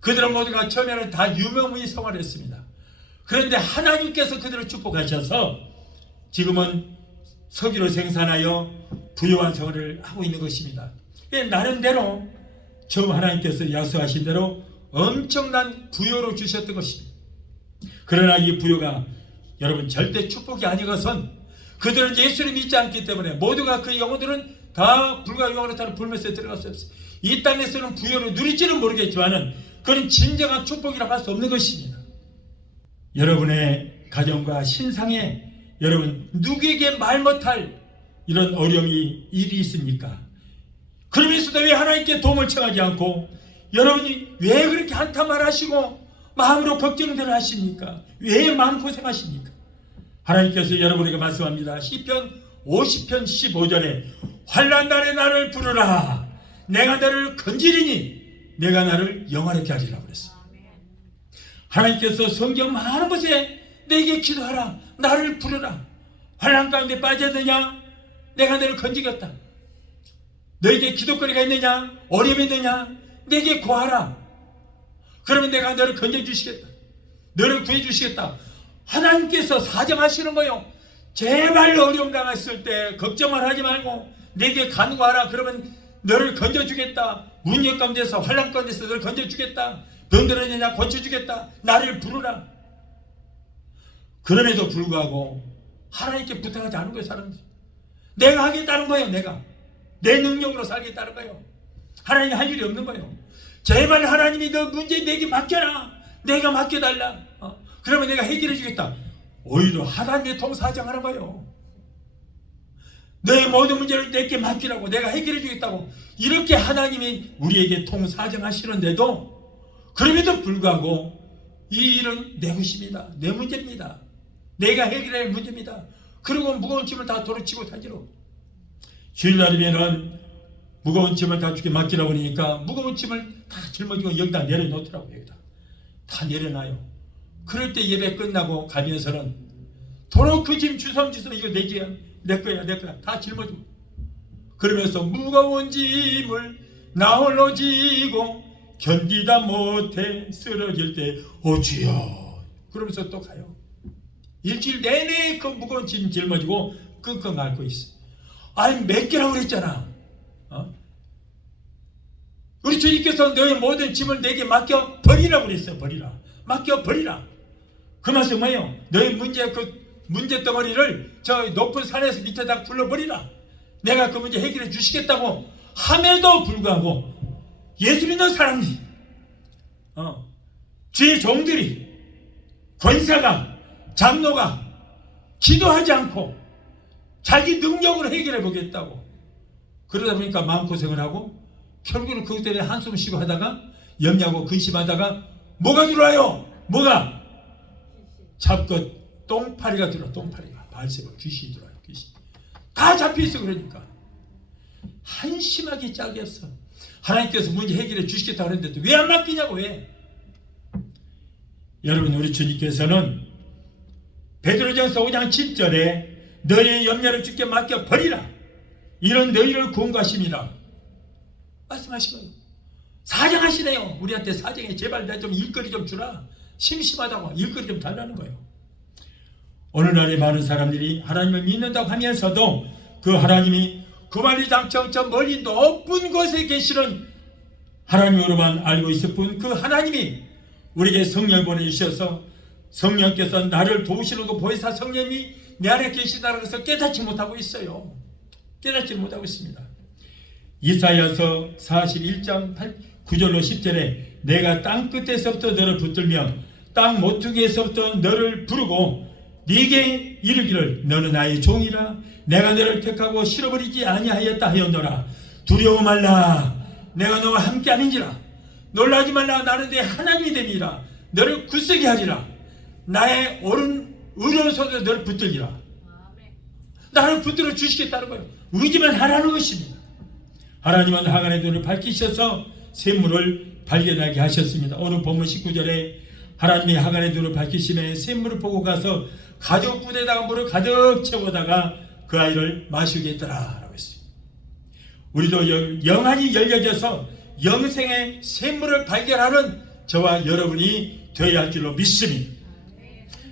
그들은 모두가 처음에는 다 유명무이 생활을 했습니다. 그런데 하나님께서 그들을 축복하셔서 지금은 석유를 생산하여 부유한 생활을 하고 있는 것입니다. 나름대로 처음 하나님께서 약속하신 대로 엄청난 부여로 주셨던 것입니다. 그러나 이 부여가 여러분 절대 축복이 아닌 것은 그들은 예수를 믿지 않기 때문에 모두가 그 영혼들은 다 불과 영혼을 타는 불면서에 들어갈 수 없어요. 이 땅에서는 부여를 누릴지는 모르겠지만 그건 진정한 축복이라고 할 수 없는 것입니다. 여러분의 가정과 신상에 여러분 누구에게 말 못할 이런 어려움이 일이 있습니까? 그러면서도 왜 하나님께 도움을 청하지 않고 여러분이 왜 그렇게 한탄말 하시고 마음으로 걱정들 하십니까? 왜 마음고생하십니까? 하나님께서 여러분에게 말씀합니다. 시편 50편 15절에 환난날에 나를 부르라. 내가 너를 건지리니 내가 나를 영화롭게 하리라고 그랬어요. 하나님께서 성경 많은 곳에 내게 기도하라. 나를 부르라. 환난 가운데 빠졌느냐? 내가 너를 건지겠다. 너에게 기도거리가 있느냐? 어려움이 있느냐? 내게 구하라. 그러면 내가 너를 건져주시겠다. 너를 구해주시겠다. 하나님께서 사정하시는 거요. 제발 어려움 당했을 때 걱정을 하지 말고 내게 간구하라. 그러면 너를 건져주겠다. 문역 가운데서 환난 가운데서 너를 건져주겠다. 병들어진 자 고쳐주겠다. 나를 부르라. 그럼에도 불구하고 하나님께 부탁하지 않은 거예요. 사람들이. 내가 하겠다는 거예요. 내가 내 능력으로 살겠다는 거예요. 하나님이 할 일이 없는 거예요. 제발 하나님이 너 문제 내게 맡겨라. 내가 맡겨달라. 그러면 내가 해결해 주겠다. 오히려 하나님의 통사정하는 거예요. 너의 모든 문제를 내게 맡기라고, 내가 해결해 주겠다고. 이렇게 하나님이 우리에게 통사정하시는데도 그럼에도 불구하고 이 일은 내 것입니다. 내 문제입니다. 내가 해결해야 할 문제입니다. 그리고 무거운 짐을 다 도로치고 다니로. 주일날이면은 무거운 짐을 다 주께 맡기라고 그러니까 무거운 짐을 다 짊어지고 여기다 내려놓더라고요. 여기다 다 내려놔요. 그럴 때 예배 끝나고 가면서는 도로 그 짐 주섬주섬 이거 내 거야, 내 거야, 내 거야 다 짊어지고, 그러면서 무거운 짐을 나 홀로 지고 견디다 못해 쓰러질 때 오 주여 그러면서 또 가요. 일주일 내내 그 무거운 짐 짊어지고 끙끙 앓고 있어. 아니 몇 개라고 그랬잖아. 우리 주님께서 너의 모든 짐을 내게 맡겨 버리라고 그랬어요. 버리라. 맡겨 버리라. 그 말씀 뭐예요? 너의 문제 덩어리를 저 높은 산에서 밑에다 굴러버리라. 내가 그 문제 해결해 주시겠다고 함에도 불구하고 예수 믿는 사람들이 주의 종들이 권사가 장로가 기도하지 않고 자기 능력으로 해결해 보겠다고 그러다 보니까 마음고생을 하고 결국은 그것 때문에 한숨 쉬고 하다가 염려하고 근심하다가 뭐가 들어와요? 뭐가? 잡것 똥파리가 들어와. 똥파리가 발세가 귀신이 들어와요. 귀신 다 잡혀있어. 그러니까 한심하게 짝이었어. 하나님께서 문제 해결해 주시겠다고 그랬는데 왜 안 맡기냐고. 왜? 여러분 우리 주님께서는 베드로전서 5장 10절에 너희의 염려를 주께 맡겨 버리라. 이런 너희를 구원하심이라 말씀하신 거예요. 사정하시네요. 우리한테 사정해. 제발 나 좀 일거리 좀 주라. 심심하다고 일거리 좀 달라는 거예요. 오늘날의 많은 사람들이 하나님을 믿는다고 하면서도 그 하나님이 그만이 장청 저 멀리 높은 곳에 계시는 하나님으로만 알고 있을 뿐 그 하나님이 우리에게 성령을 보내주셔서 성령께서 나를 도우시는 그 보혜사 성령이 내 안에 계시다는 것을 깨닫지 못하고 있어요. 깨닫지 못하고 있습니다. 이사야서 41장 9절로 10절에 내가 땅 끝에서부터 너를 붙들며 땅 모퉁이에서부터 너를 부르고 네게 이르기를 너는 나의 종이라 내가 너를 택하고 실어버리지 아니하였다 하였노라. 두려워 말라. 내가 너와 함께 하는지라. 놀라지 말라. 나는 내 하나님이 됨이라. 너를 굳세게 하리라. 나의 의로운 손으로 너를 붙들리라. 나를 붙들어 주시겠다는 거예요. 의지만 하라는 것입니다. 하나님은 하간의 눈을 밝히셔서 샘물을 발견하게 하셨습니다. 오늘 본문 19절에 하나님이 하간의 눈을 밝히심에 샘물을 보고 가서 가죽 부대에다가 물을 가득 채우다가 그 아이를 마시겠더라 라고 했습니다. 우리도 영안이 열려져서 영생의 샘물을 발견하는 저와 여러분이 되어야 할 줄로 믿습니다.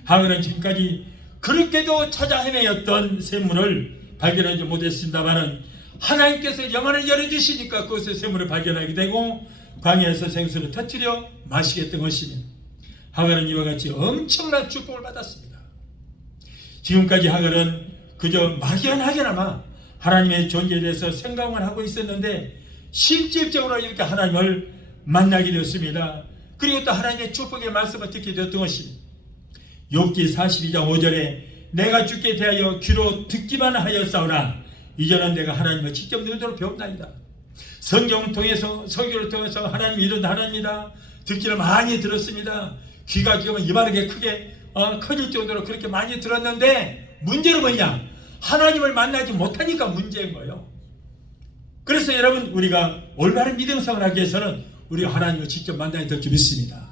하간은 지금까지 그렇게도 찾아 헤매였던 샘물을 발견하지 못했습니다마는 하나님께서 영안을 열어주시니까 그것의 샘물을 발견하게 되고 광야에서 생수를 터뜨려 마시겠던 것입니다. 하갈은 이와 같이 엄청난 축복을 받았습니다. 지금까지 하갈은 그저 막연하게나마 하나님의 존재에 대해서 생각만 하고 있었는데 실질적으로 이렇게 하나님을 만나게 되었습니다. 그리고 또 하나님의 축복의 말씀을 듣게 되었던 것입니다. 욥기 42장 5절에 내가 주께 대하여 귀로 듣기만 하였사오나 이제는 내가 하나님을 직접 눈으로 배운다니다. 성경을 통해서 설교를 통해서 하나님 이런 하나님이다 듣기를 많이 들었습니다. 귀가 지금 이만하게 크게 커질 정도로 그렇게 많이 들었는데 문제는 뭐냐? 하나님을 만나지 못하니까 문제인 거예요. 그래서 여러분 우리가 올바른 믿음 생활을 하기 위해서는 우리가 하나님을 직접 만나야 될 줄 믿습니다.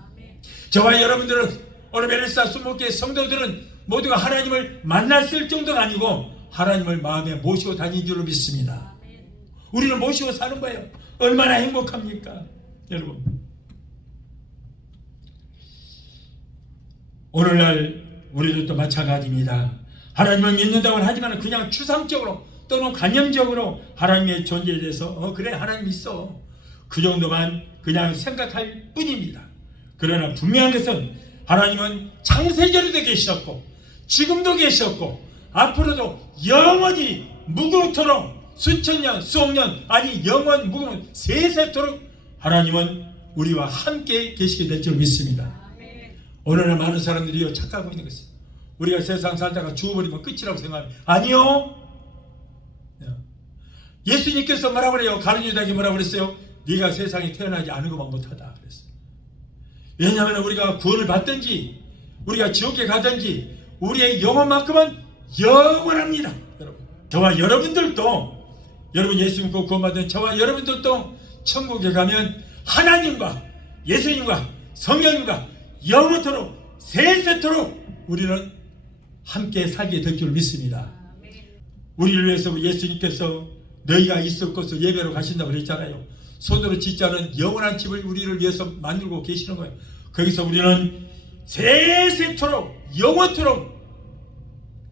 저와 여러분들은 오늘 베레사 20개 성도들은 모두가 하나님을 만났을 정도가 아니고 하나님을 마음에 모시고 다니는 줄로 믿습니다. 우리는 모시고 사는 거예요. 얼마나 행복합니까? 여러분 오늘날 우리들도 마찬가지입니다. 하나님을 믿는다고 하지만 그냥 추상적으로 또는 관념적으로 하나님의 존재에 대해서 그래 하나님 있어 그 정도만 그냥 생각할 뿐입니다. 그러나 분명한 것은 하나님은 창세전에도 계셨고 지금도 계셨고 앞으로도 영원히 무궁토록 수천년 수억년 아니 영원 무궁 세세토록 하나님은 우리와 함께 계시게 될 줄 믿습니다. 오늘날 많은 사람들이 착각하고 있는 것입니다. 우리가 세상 살다가 죽어버리면 끝이라고 생각합니다. 아니요. 예수님께서 뭐라고 그래요? 가룟 유다에게 뭐라고 그랬어요? 네가 세상에 태어나지 않은 것만 못하다 그랬어요. 왜냐하면 우리가 구원을 받든지 우리가 지옥에 가든지 우리의 영혼만큼은 영원합니다. 여러분, 저와 여러분들도 여러분 예수 믿고 구원받은 저와 여러분들도 천국에 가면 하나님과 예수님과 성령님과 영원토록 세세토록 우리는 함께 살게 될 줄 믿습니다. 우리를 위해서 예수님께서 너희가 있을 곳을 예배로 가신다고 그랬잖아요. 손으로 짓지 않은 영원한 집을 우리를 위해서 만들고 계시는 거예요. 거기서 우리는 세세토록 영원토록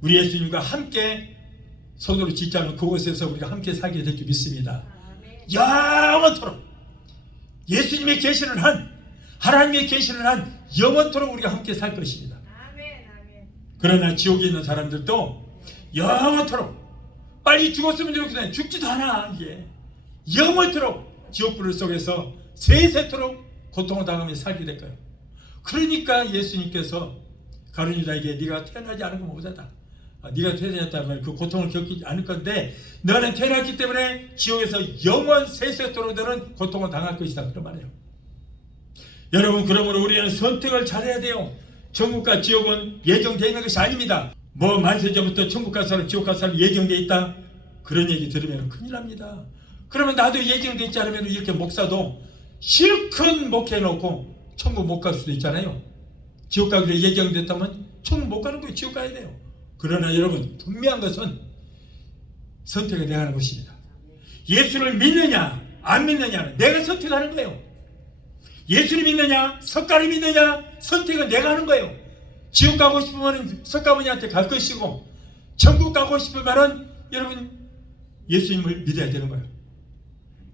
우리 예수님과 함께 손으로 짓지 않은 그곳에서 우리가 함께 살게 될 줄 믿습니다. 영원토록 예수님의 계시는 한 하나님의 계시는 한 영원토록 우리가 함께 살 것입니다. 그러나 지옥에 있는 사람들도 영원토록 빨리 죽었으면 좋겠는데 죽지도 않아. 이제 영원토록 지옥불 속에서 세세토록 고통을 당하며 살게 될 거예요. 그러니까 예수님께서 가룟 유다에게 네가 태어나지 않은 건 못하다. 네가 태어났다면 그 고통을 겪지 않을 건데 너는 태어났기 때문에 지옥에서 영원 세세토록 너는 고통을 당할 것이다. 그런 말이에요. 여러분 그러므로 우리는 선택을 잘해야 돼요. 천국과 지옥은 예정되어 있는 것이 아닙니다. 뭐 만세전부터 천국 갈 사람 지옥 갈 사람 예정되어 있다. 그런 얘기 들으면 큰일 납니다. 그러면 나도 예정되어 있지 않으면 이렇게 목사도 실컷 목해놓고 천국 못 갈 수도 있잖아요. 지옥 가기로 예정됐다면 천국 못 가는 거예요. 지옥 가야 돼요. 그러나 여러분 분명한 것은 선택을 내가 하는 것입니다. 예수를 믿느냐 안 믿느냐는 내가 선택하는 거예요. 예수를 믿느냐 석가를 믿느냐 선택은 내가 하는 거예요. 지옥 가고 싶으면 석가모니한테 갈 것이고 천국 가고 싶으면 여러분 예수님을 믿어야 되는 거예요.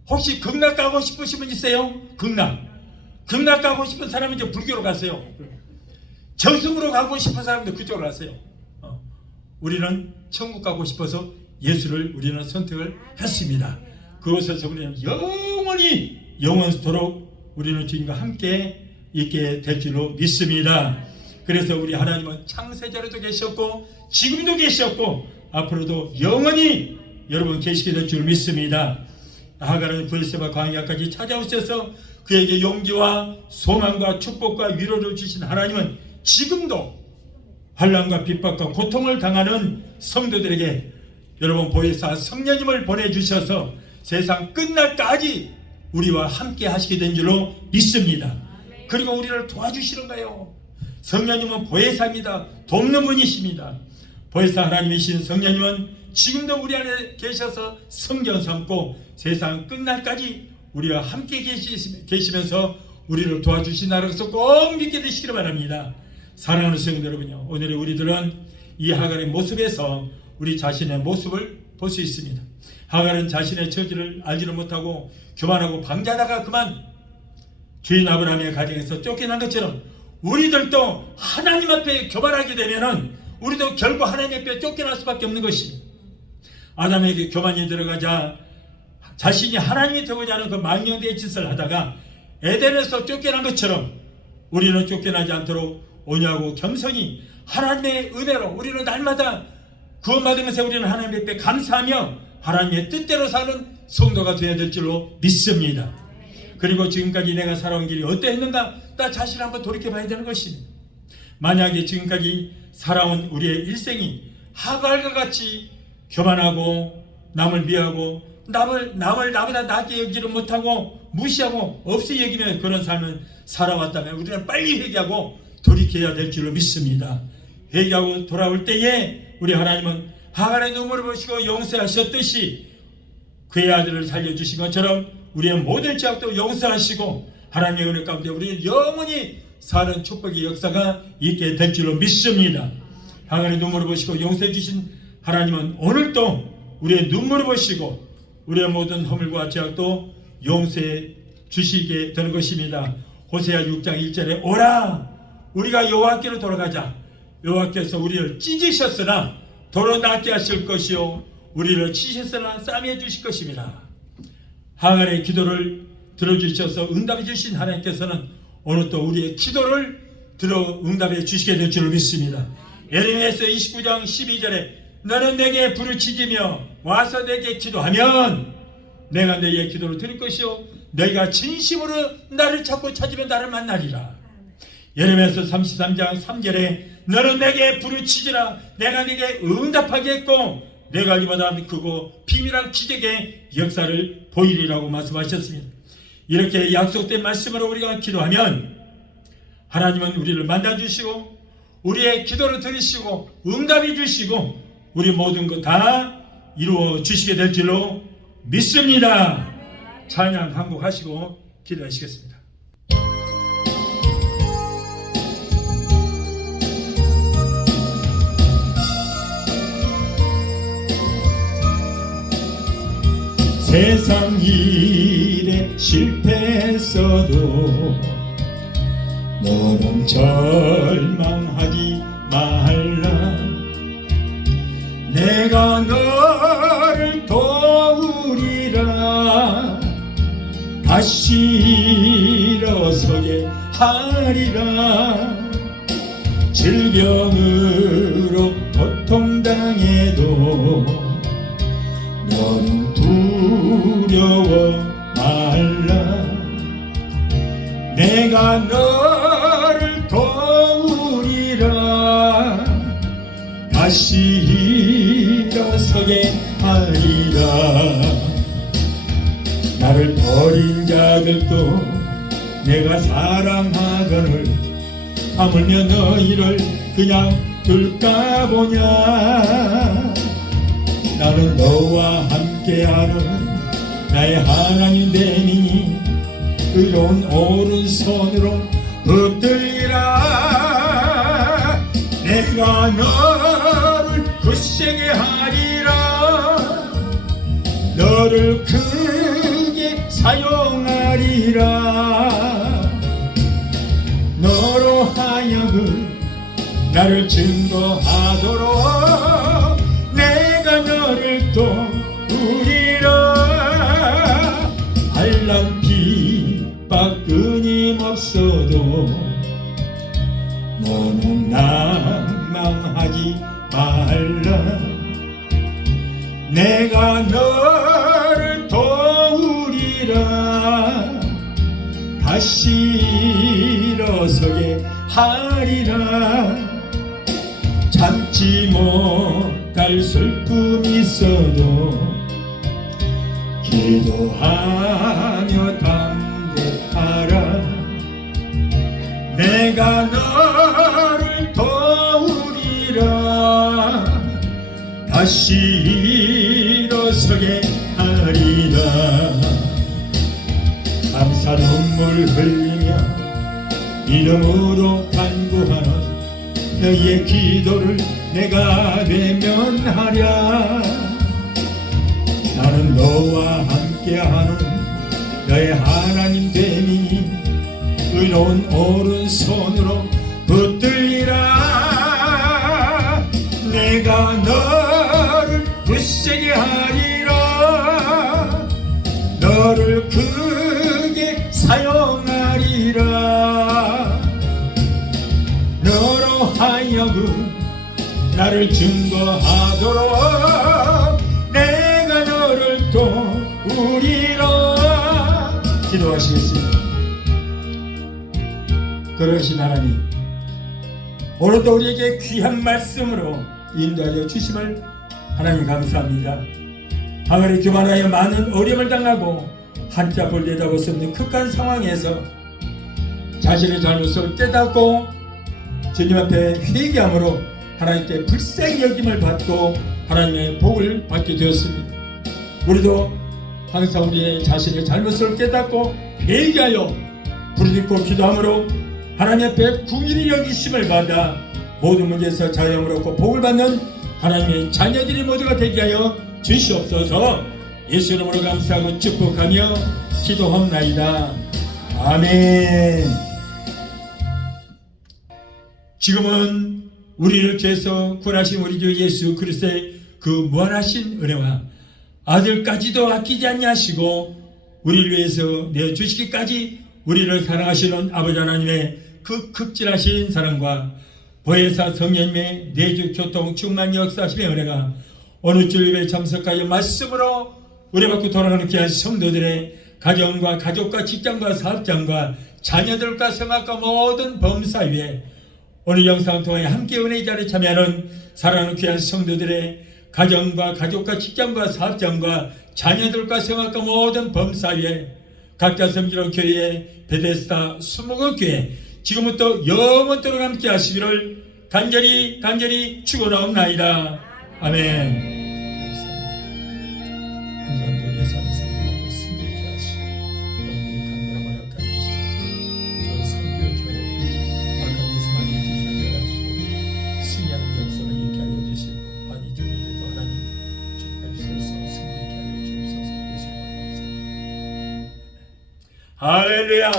혹시 극락 가고 싶으신 분 있어요? 극락 가고 싶은 사람은 이제 불교로 가세요. 정승으로 가고 싶은 사람도 그쪽으로 가세요. 우리는 천국 가고 싶어서 예수를 우리는 선택을 했습니다. 그곳에서 우리는 영원토록 우리는 주님과 함께 있게 될 줄로 믿습니다. 그래서 우리 하나님은 창세전에도 계셨고 지금도 계셨고 앞으로도 영원히 여러분 계시게 될 줄 믿습니다. 하갈은 브엘세바 광야까지 찾아오셔서 그에게 용기와 소망과 축복과 위로를 주신 하나님은 지금도 환난과 핍박과 고통을 당하는 성도들에게 여러분 보혜사 성령님을 보내주셔서 세상 끝날까지 우리와 함께 하시게 된 줄로 믿습니다. 그리고 우리를 도와주시는 거예요. 성령님은 보혜사입니다. 돕는 분이십니다. 보혜사 하나님이신 성령님은 지금도 우리 안에 계셔서 성전 삼고 세상 끝날까지 우리와 함께 계시면서 우리를 도와주신다는 것을 꼭 믿게 되시기를 바랍니다. 사랑하는 성도 여러분요, 오늘의 우리들은 이 하갈의 모습에서 우리 자신의 모습을 볼 수 있습니다. 하갈은 자신의 처지를 알지를 못하고 교만하고 방자다가 그만 주인 아브라함의 가정에서 쫓겨난 것처럼 우리들도 하나님 앞에 교만하게 되면은 우리도 결국 하나님 앞에 쫓겨날 수밖에 없는 것입니다. 아담에게 교만이 들어가자 자신이 하나님이 되고자 하는 그 망령된 짓을 하다가 에덴에서 쫓겨난 것처럼 우리는 쫓겨나지 않도록 오냐고 겸손히 하나님의 은혜로 우리는 날마다 구원받으면서 우리는 하나님 앞에 감사하며 하나님의 뜻대로 사는 성도가 되어야 될 줄로 믿습니다. 그리고 지금까지 내가 살아온 길이 어떠했는가 나 자신을 한번 돌이켜봐야 되는 것입니다. 만약에 지금까지 살아온 우리의 일생이 하갈과 같이 교만하고 남을 미워하고 남을 나보다 낫게 여기지를 못하고 무시하고 없이 여기며 그런 삶을 살아왔다면 우리는 빨리 회개하고 돌이켜야 될 줄로 믿습니다. 회개하고 돌아올 때에 우리 하나님은 하갈의 눈물을 보시고 용서하셨듯이 그의 아들을 살려주신 것처럼 우리의 모든 죄악도 용서하시고 하나님의 은혜 가운데 우리는 영원히 사는 축복의 역사가 있게 될 줄로 믿습니다. 하갈의 눈물을 보시고 용서해 주신 하나님은 오늘도 우리의 눈물을 보시고 우리의 모든 허물과 죄악도 용서해 주시게 되는 것입니다. 호세아 6장 1절에 오라 우리가 여호와께로 돌아가자. 여호와께서 우리를 찢으셨으나 도로 낫게 하실 것이요 우리를 치셨으나 싸매 주실 것입니다. 하갈의 기도를 들어주셔서 응답해 주신 하나님께서는 오늘 또 우리의 기도를 들어 응답해 주시게 될 줄 믿습니다. 예레미야서 29장 12절에 너는 내게 부르짖으며 와서 내게 기도하면 내가 너희의 기도를 들을 것이요 너희가 진심으로 나를 찾고 찾으면 나를 만나리라. 예레미야서 33장 3절에 너는 내게 부르짖으라 내가 네게 응답하겠고 내가 이보다 크고 비밀한 기적의 역사를 보이리라고 말씀하셨습니다. 이렇게 약속된 말씀으로 우리가 기도하면 하나님은 우리를 만나주시고 우리의 기도를 들으시고 응답해 주시고 우리 모든 것 다 이루어 주시게 될 줄로 믿습니다. 찬양 한곡 하시고 기도하시겠습니다. 세상 일에 실패했어도 너는 절망하지 말라. 내가 너를 도우리라. 다시 일어서게 하리라. 질병으로 고통당해도 너는 두려워 말라. 내가 너를 도우리라. 다시 일어서게 하리라. 나를 버린 자들도 내가 사랑하거늘 하물며 너희를 그냥 둘까 보냐. 나는 너와 함께하는 나의 하나님 되니 의로운 오른손으로 붙들리라. 내가 너를 굳세게 하리라. 너를 크게 사용하리라. 너로 하여금 나를 증거하도록 내가 너를 도우리라. 알람 핍박 끊임없어도 너는 낭망하지 말라. 내가 너를 도우리라. 다시 일어서게 하리라. 참지 못할 슬픔이 있어도 기도하며 담대하라. 내가 너를 도우리라. 다시 일어서게 하리라. 감사 눈물 흘리며 믿음으로 간구하는 너희의 기도를 내가 외면하랴. 나는 너와 함께하는 너의 하나님 되니 의로운 오른손으로 붙들리라. 내가 너를 굳세게 하리라. 너를 크게 사용하리라. 너로 하여금 나를 증거하도록 내가 너를 도우리라. 기도하시겠습니다. 그러신 하나님, 오늘도 우리에게 귀한 말씀으로 인도하여 주심을 하나님 감사합니다. 하늘이 교만하여 많은 어려움을 당하고 한자 볼 내다볼 수 없는 극한 상황에서 자신의 잘못을 깨닫고 주님 앞에 회개함으로 하나님께 불쌍히 여김을 받고 하나님의 복을 받게 되었습니다. 우리도 항상 우리의 자신의 잘못을 깨닫고 회개하여 부르짖고 기도함으로 하나님 앞에 긍휼히 여기심을 받아 모든 문제에서 자유함을 얻고 복을 받는 하나님의 자녀들이 모두가 되게 하여 주시옵소서. 예수 이름으로 감사하고 축복하며 기도합나이다. 아멘. 지금은 우리를 죄에서 구원하신 우리 주 예수 그리스도의 그 무한하신 은혜와 아들까지도 아끼지 아니하시고 우리를 위해서 내어주시기까지 우리를 사랑하시는 아버지 하나님의 그 극진하신 사랑과 보혜사 성령님의 내주 교통 충만 역사하심의 은혜가 오늘 주일에 참석하여 말씀으로 우리받고 돌아가는 귀한 성도들의 가정과 가족과 직장과 사업장과 자녀들과 성악과 모든 범사 위에 오늘 영상을 통해 함께 은혜의 자리에 참여하는 사랑하는 귀한 성도들의 가정과 가족과 직장과 사업장과 자녀들과 성악과 모든 범사 위에 각자 섬기는 교회 베데스다 수목원교회 지금부터 영원토록 함께 하시기를 간절히 축원하옵나이다. 아멘. 할렐루야.